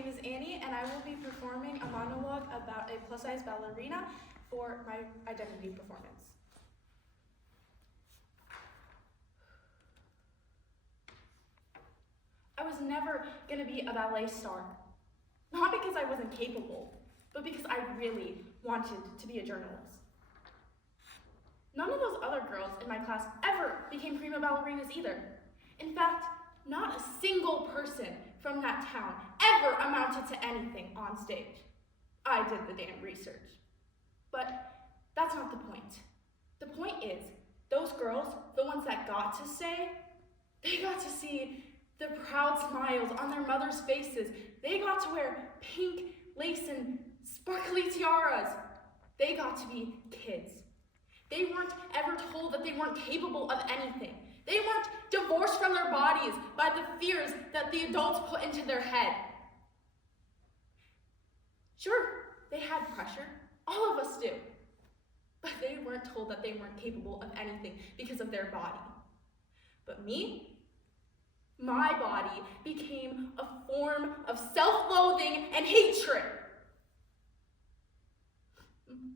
name is Annie, and I will be performing a monologue about a plus-size ballerina for my identity performance. I was never going to be a ballet star. Not because I wasn't capable, but because I really wanted to be a journalist. None of those other girls in my class ever became prima ballerinas either. In fact, not a single person from that town ever amounted to anything on stage. I did the damn research. But that's not the point. The point is, those girls, the ones that got to stay, they got to see the proud smiles on their mothers' faces. They got to wear pink lace and sparkly tiaras. They got to be kids. They weren't ever told that they weren't capable of anything. They weren't divorced from their bodies by the fears that the adults put into their head. Sure, they had pressure. All of us do. But they weren't told that they weren't capable of anything because of their body. But me, my body became a form of self-loathing and hatred.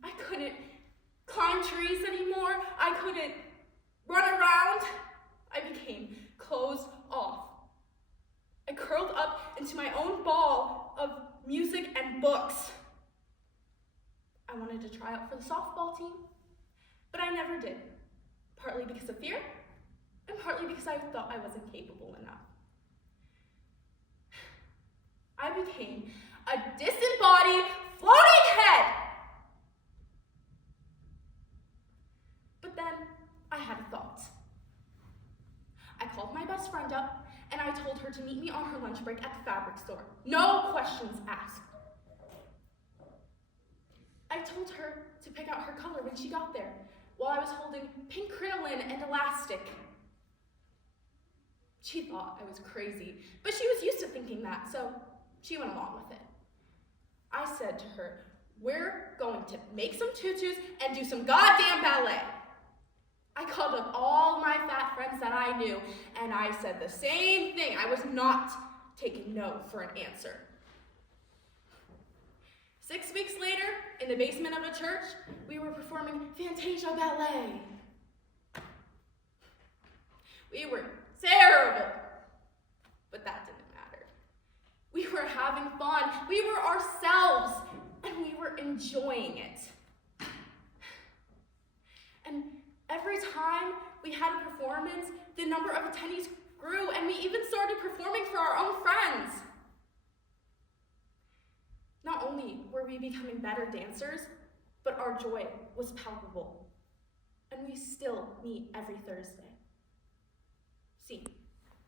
I couldn't climb trees anymore. I couldn't run around. I became closed off. I curled up into my own ball of music and books. I wanted to try out for the softball team, but I never did, partly because of fear, and partly because I thought I wasn't capable enough. I became a disembodied, floating head. But then I had a thought. I called my best friend up, and I told her to meet me on her lunch break at the fabric store. No questions asked. I told her to pick out her color when she got there, while I was holding pink crinoline and elastic. She thought I was crazy, but she was used to thinking that, so she went along with it. I said to her, "We're going to make some tutus and do some goddamn ballet." I called up all my fat friends that I knew, and I said the same thing. I was not taking no for an answer. 6 weeks later, in the basement of a church, we were performing Fantasia Ballet. We were terrible, but that didn't matter. We were having fun, we were ourselves, and we were enjoying it. And every time we had a performance, the number of attendees grew, and we even started performing for our own friends. Not only were we becoming better dancers, but our joy was palpable. And we still meet every Thursday. See.